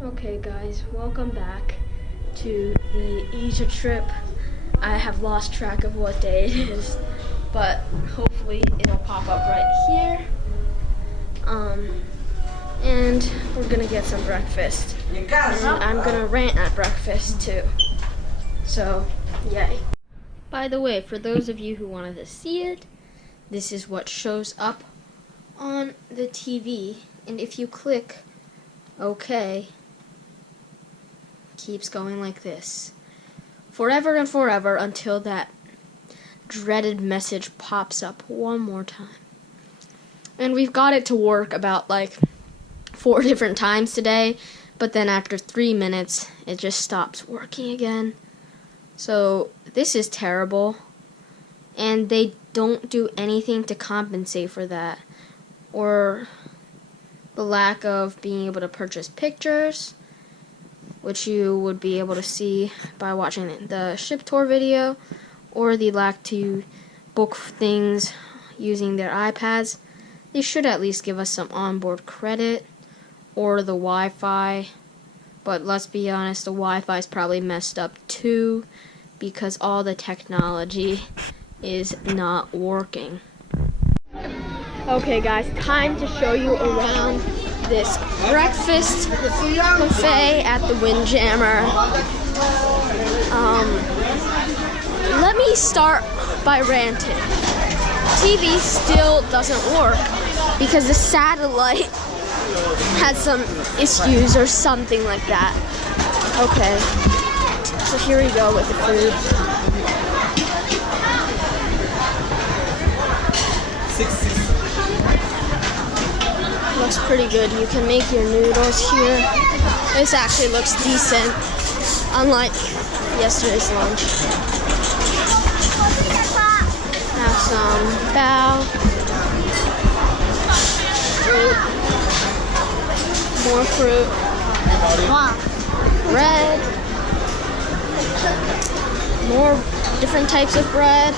Okay guys, welcome back to the Asia trip. I have lost track of what day it is, but hopefully it'll pop up right here. And we're gonna get some breakfast. And I'm gonna rant at breakfast too. So, yay. By the way, for those of you who wanted to see it, this is what shows up on the TV. And if you click OK, keeps going like this forever and forever until that dreaded message pops up one more time. And we've got it to work about like 4 different times today, but then after 3 minutes it just stops working again. So this is terrible, and they don't do anything to compensate for that, or the lack of being able to purchase pictures, which you would be able to see by watching the ship tour video, or the lack to book things using their iPads. They should at least give us some onboard credit, or the Wi-Fi, but let's be honest, the Wi-Fi is probably messed up too, because all the technology is not working. Okay guys, time to show you around this breakfast buffet at the Windjammer. Let me start by ranting. TV still doesn't work because the satellite had some issues or something like that. Okay, so here we go with the food. Looks pretty good. You can make your noodles here. This actually looks decent, unlike yesterday's lunch. Have some bao, fruit, more fruit, bread, more different types of bread.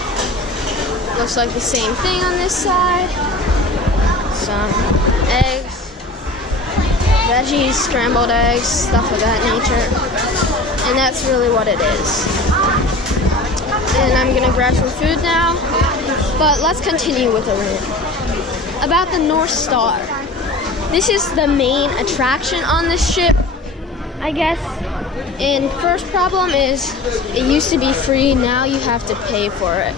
Looks like the same thing on this side. Some eggs, veggies, scrambled eggs, stuff of that nature. And that's really what it is. And I'm gonna grab some food now, but let's continue with the rant. About the North Star. This is the main attraction on this ship, I guess. And first problem is, it used to be free, now you have to pay for it.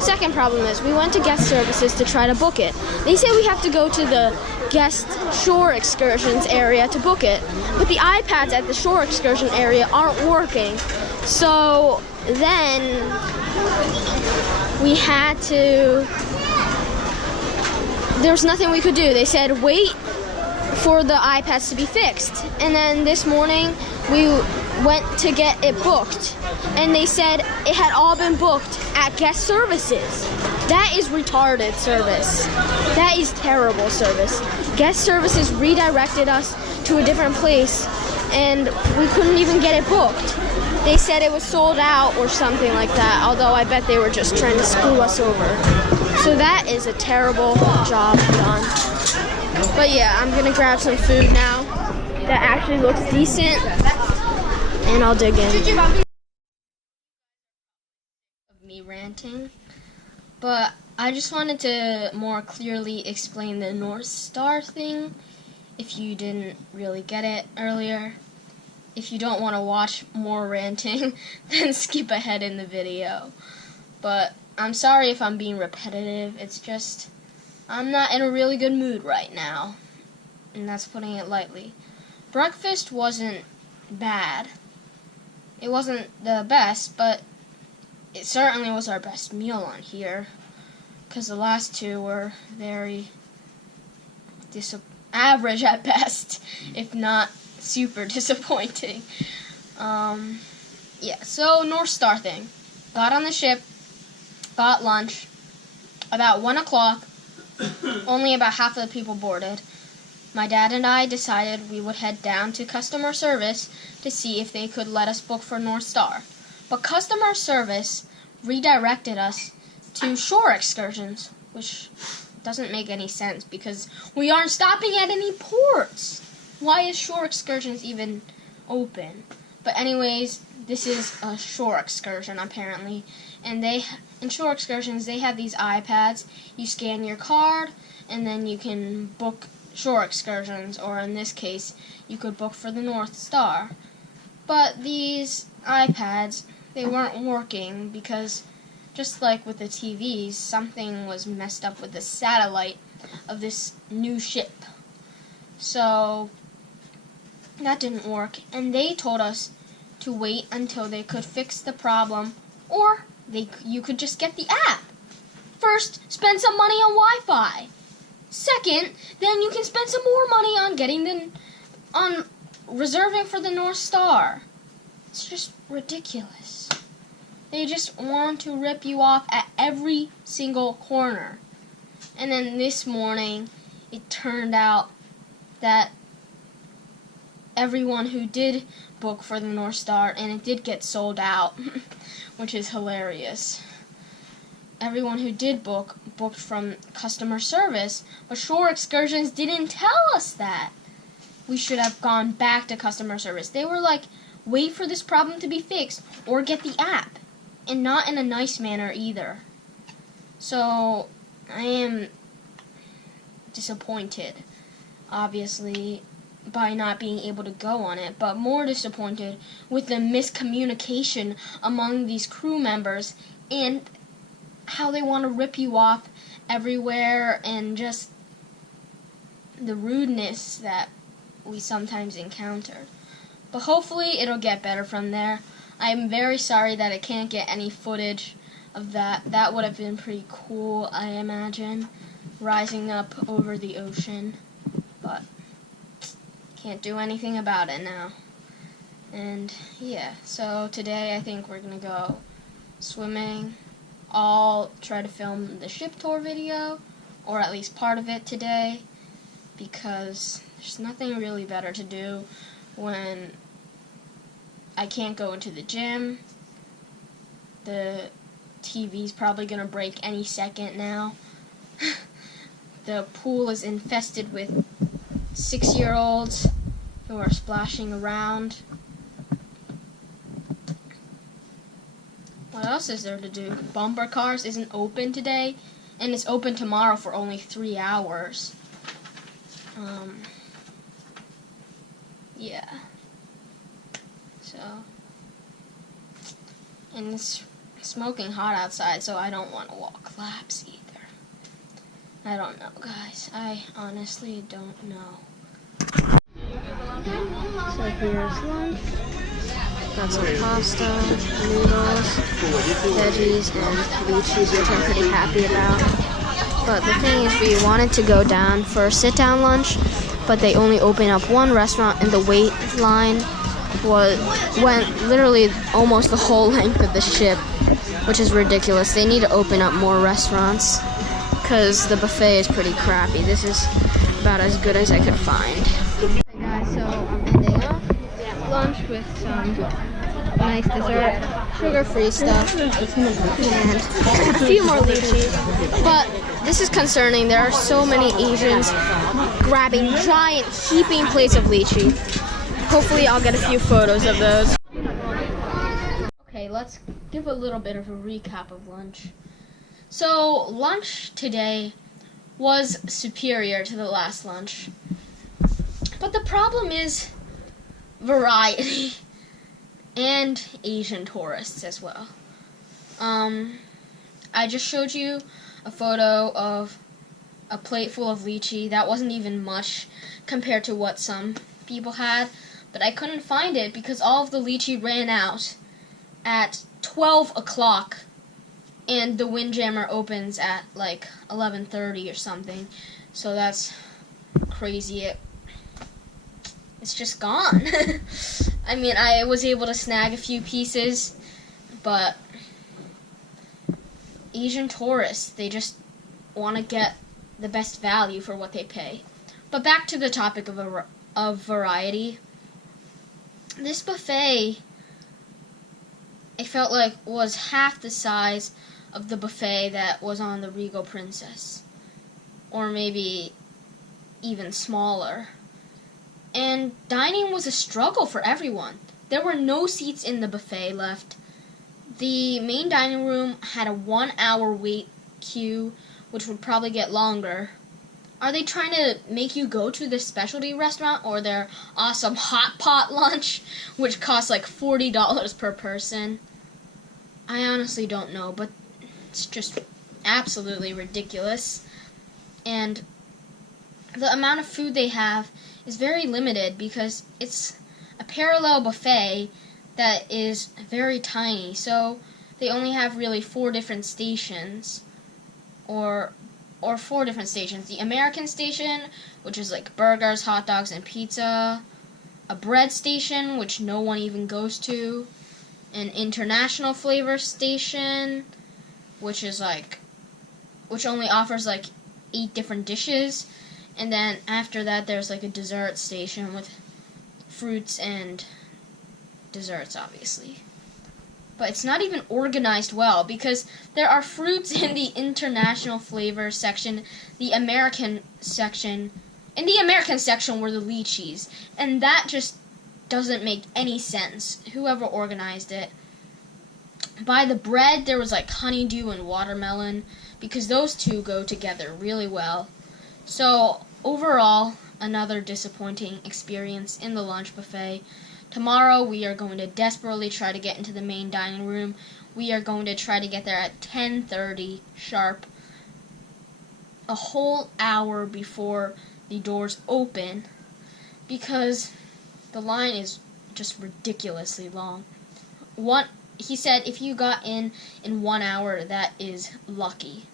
Second problem is, we went to guest services to try to book it. They say we have to go to the guest shore excursions area to book it, but the iPads at the shore excursion area aren't working. So then we had to, there's nothing we could do. They said wait for the iPads to be fixed. And then this morning we went to get it booked, and they said it had all been booked at guest services. That is retarded service. That is terrible service. Guest services redirected us to a different place, and we couldn't even get it booked. They said it was sold out or something like that, although I bet they were just trying to screw us over. So that is a terrible job done. But yeah, I'm gonna grab some food now that actually looks decent, and I'll dig in. Of me ranting, but I just wanted to more clearly explain the North Star thing if you didn't really get it earlier. If you don't want to watch more ranting, then skip ahead in the video. But I'm sorry if I'm being repetitive. It's just, I'm not in a really good mood right now, and that's putting it lightly. Breakfast wasn't bad. It wasn't the best, but it certainly was our best meal on here, because the last two were very average at best, if not super disappointing. Yeah, so North Star thing. Got on the ship, got lunch. About 1 o'clock, only about half of the people boarded. My dad and I decided we would head down to customer service to see if they could let us book for North Star. But customer service redirected us to shore excursions, which doesn't make any sense because we aren't stopping at any ports. Why is shore excursions even open? But anyways, this is a shore excursion apparently, and in shore excursions they have these iPads. You scan your card, and then you can book shore excursions, or in this case, you could book for the North Star. But these iPads, they weren't working because, just like with the TVs, something was messed up with the satellite of this new ship. So that didn't work, and they told us to wait until they could fix the problem, or you could just get the app. First, spend some money on Wi-Fi. Second, then you can spend some more money on reserving for the North Star. It's just ridiculous. They just want to rip you off at every single corner. And then this morning, it turned out that everyone who did book for the North Star, and it did get sold out, which is hilarious. Everyone who did booked from customer service, but Shore Excursions didn't tell us that. We should have gone back to customer service. They were like, wait for this problem to be fixed, or get the app, and not in a nice manner either. So, I am disappointed, obviously, by not being able to go on it, but more disappointed with the miscommunication among these crew members and how they want to rip you off everywhere, and just the rudeness that we sometimes encountered. But hopefully it'll get better from there. I'm very sorry that I can't get any footage of that. That would have been pretty cool, I imagine, rising up over the ocean. But can't do anything about it now. And yeah, so today I think we're gonna go swimming. I'll try to film the ship tour video, or at least part of it today, because there's nothing really better to do when I can't go into the gym. The TV's probably gonna break any second now. The pool is infested with 6-year-olds who are splashing around. What else is there to do? Bumper Cars isn't open today, and it's open tomorrow for only 3 hours. Yeah. So, and it's smoking hot outside, so I don't want to walk laps either. I don't know, guys. I honestly don't know. So here's lunch. Got some pasta, noodles, veggies, and lychees, which I'm pretty happy about. But the thing is, we wanted to go down for a sit-down lunch, but they only opened up one restaurant, and the wait line went literally almost the whole length of the ship, which is ridiculous. They need to open up more restaurants, because the buffet is pretty crappy. This is about as good as I could find. Hey guys, so I'm ending off lunch with some nice dessert, sugar-free stuff, and a few more lychees. But this is concerning. There are so many Asians grabbing giant heaping plates of lychee. Hopefully I'll get a few photos of those. Okay, let's give a little bit of a recap of lunch. So lunch today was superior to the last lunch. But the problem is variety and Asian tourists as well. I just showed you a photo of a plate full of lychee. That wasn't even much compared to what some people had, but I couldn't find it because all of the lychee ran out at 12 o'clock, and the Windjammer opens at like 11:30 or something, so that's crazy. It's just gone. I mean, I was able to snag a few pieces, but Asian tourists, they just want to get the best value for what they pay. But back to the topic of variety. This buffet, I felt like, was half the size of the buffet that was on the Regal Princess, or maybe even smaller. And dining was a struggle for everyone. There were no seats in the buffet left. The main dining room had a 1-hour wait queue, which would probably get longer. Are they trying to make you go to this specialty restaurant or their awesome hot pot lunch, which costs like $40 per person? I honestly don't know, but it's just absolutely ridiculous. And the amount of food they have is very limited because it's a parallel buffet that is very tiny. So they only have really 4 different stations, or 4 different stations. The American station, which is like burgers, hot dogs, and pizza. A bread station, which no one even goes to. An international flavor station, which only offers like 8 different dishes. And then after that, there's like a dessert station with fruits and desserts, obviously. But it's not even organized well because there are fruits in the international flavor section, the American section. In the American section were the lychees, and that just doesn't make any sense. Whoever organized it. By the bread, there was like honeydew and watermelon because those two go together really well. So, overall, another disappointing experience in the lunch buffet. Tomorrow, we are going to desperately try to get into the main dining room. We are going to try to get there at 10:30 sharp, a whole hour before the doors open, because the line is just ridiculously long. He said if you got in 1 hour, that is lucky.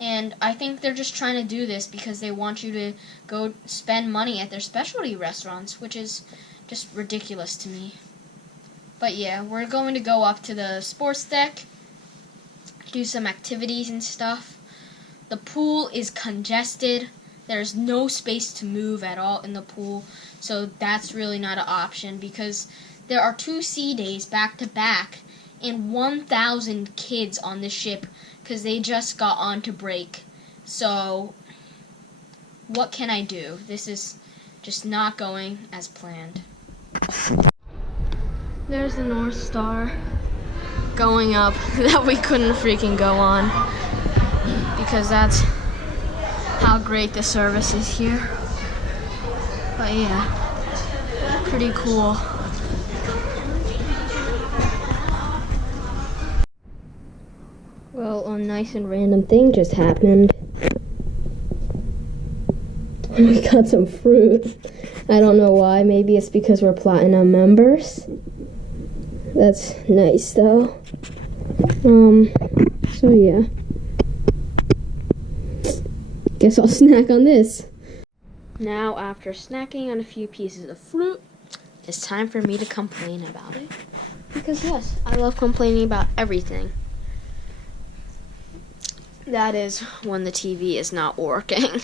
And I think they're just trying to do this because they want you to go spend money at their specialty restaurants, which is just ridiculous to me. But yeah, we're going to go up to the sports deck, do some activities and stuff. The pool is congested. There's no space to move at all in the pool, so that's really not an option because there are 2 sea days back to back and 1,000 kids on the ship because they just got on to break. So, what can I do? This is just not going as planned. There's the North Star going up that we couldn't freaking go on because that's how great the service is here. But yeah, pretty cool. Well, a nice and random thing just happened. We got some fruit. I don't know why. Maybe it's because we're Platinum members. That's nice, though. So yeah. Guess I'll snack on this. Now, after snacking on a few pieces of fruit, it's time for me to complain about it. Because yes, I love complaining about everything. That is when the TV is not working.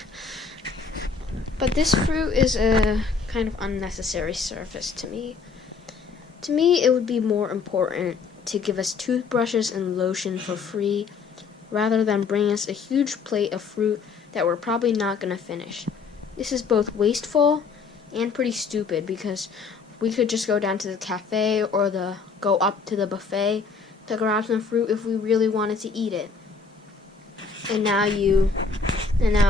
But this fruit is a kind of unnecessary service to me. To me, it would be more important to give us toothbrushes and lotion for free rather than bring us a huge plate of fruit that we're probably not going to finish. This is both wasteful and pretty stupid because we could just go down to the cafe or go up to the buffet to grab some fruit if we really wanted to eat it. And now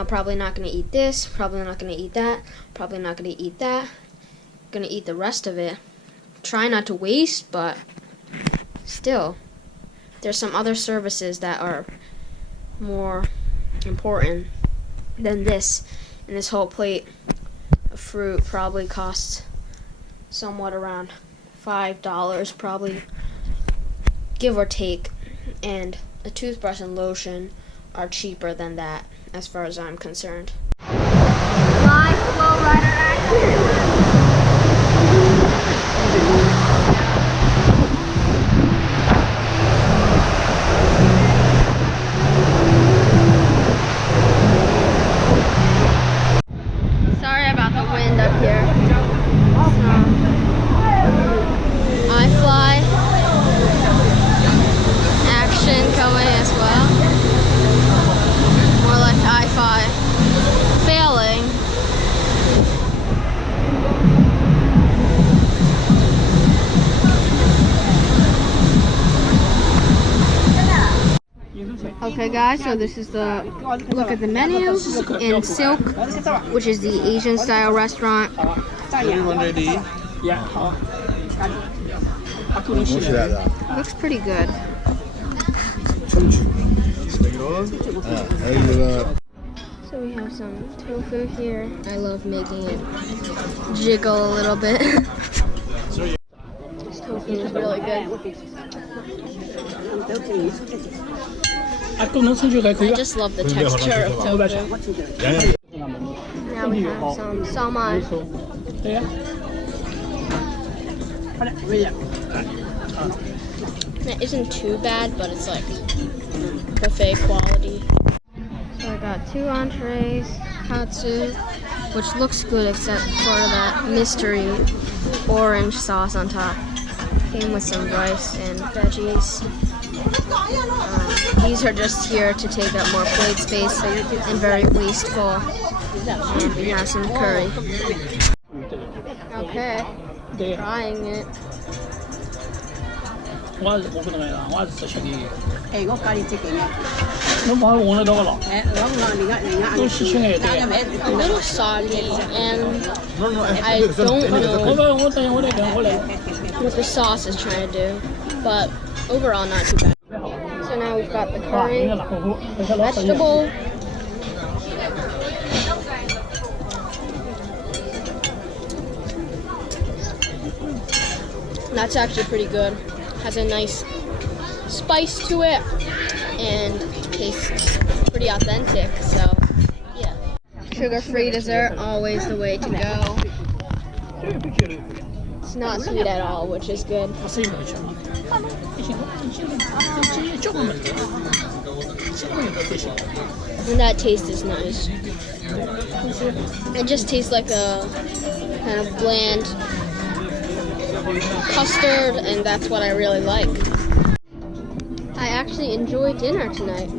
probably not going to eat this, probably not going to eat that, probably not going to eat that. Going to eat the rest of it. Try not to waste, but still, there's some other services that are more important than this. And this whole plate of fruit probably costs somewhat around $5, probably, give or take. And a toothbrush and lotion are cheaper than that, as far as I'm concerned. Live flow rider action. Sorry about the wind up here. I fly. Action coming as well. More like I-fi. Okay guys, so this is the look at the menu in Silk, which is the Asian style restaurant. Everyone ready? Yeah. Looks pretty good. So we have some tofu here. I love making it jiggle a little bit. This tofu is really good. I just love the texture of tofu. Now we have some salmon. It isn't too bad, but it's like buffet quality. So I got 2 entrees, katsu, which looks good except for that mystery orange sauce on top. Came with some rice and veggies. These are just here to take up more plate space and very wasteful. And we have some curry. Okay, trying it. A little soggy, and I don't know what the sauce is trying to do, but overall not too bad. So now we've got the curry, vegetable, that's actually pretty good. Has a nice spice to it and tastes pretty authentic, so yeah. Sugar-free dessert, always the way to go. It's not sweet at all, which is good. And that taste is nice. It just tastes like a kind of bland custard, and that's what I really like. I actually enjoyed dinner tonight.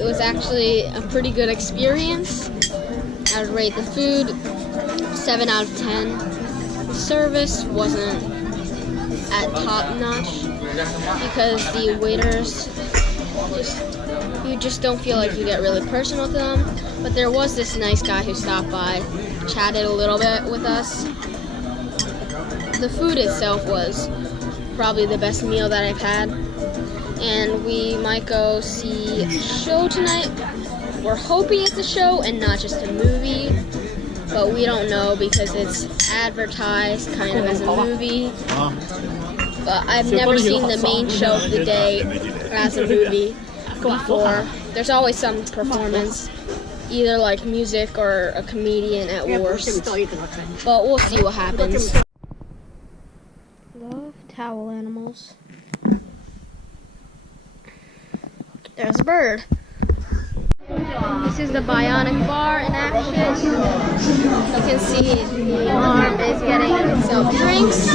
It was actually a pretty good experience. I would rate the food 7 out of 10. The service wasn't at top notch because the waiters you just don't feel like you get really personal to them. But there was this nice guy who stopped by, chatted a little bit with us. The food itself was probably the best meal that I've had, and we might go see a show tonight. We're hoping it's a show and not just a movie, but we don't know because it's advertised kind of as a movie. But I've never seen the main show of the day as a movie before. There's always some performance, either like music or a comedian at worst, but we'll see what happens. Love towel animals. There's a bird. This is the bionic bar in action. You can see the arm is getting itself drinks.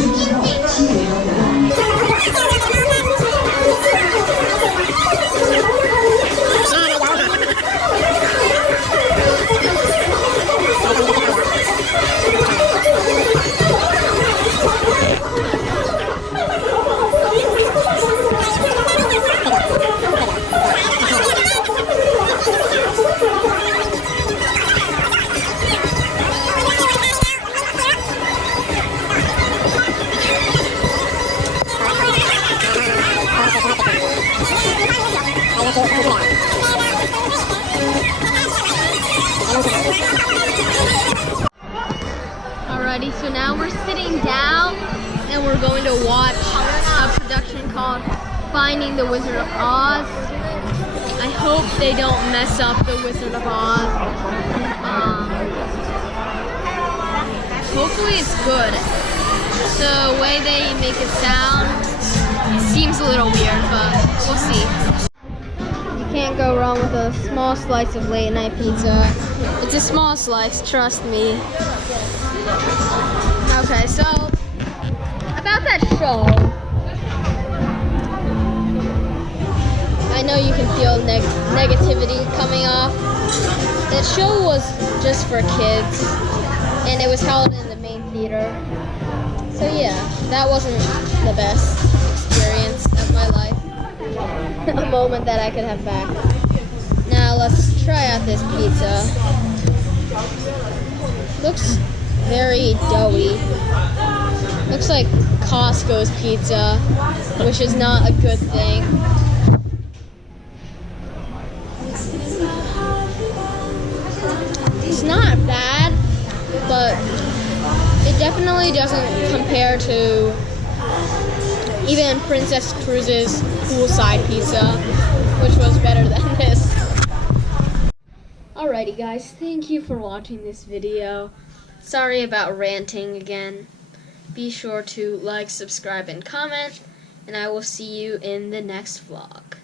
Alrighty, so now we're sitting down and we're going to watch a production called Finding the Wizard of Oz. I hope they don't mess up the Wizard of Oz. Hopefully it's good. The way they make it sound, it seems a little weird, but we'll see. Can't go wrong with a small slice of late night pizza. It's a small slice, trust me. Okay, so about that show, I know you can feel negativity coming off. That show was just for kids, and it was held in the main theater. So yeah, that wasn't the best experience of my life. A moment that I could have back. let's try out this pizza. Looks very doughy. Looks like Costco's pizza, which is not a good thing. It's not bad, but it definitely doesn't compare to even Princess Cruise's poolside pizza, which was better than this. Alrighty guys, thank you for watching this video. Sorry about ranting again. Be sure to like, subscribe, and comment, and I will see you in the next vlog.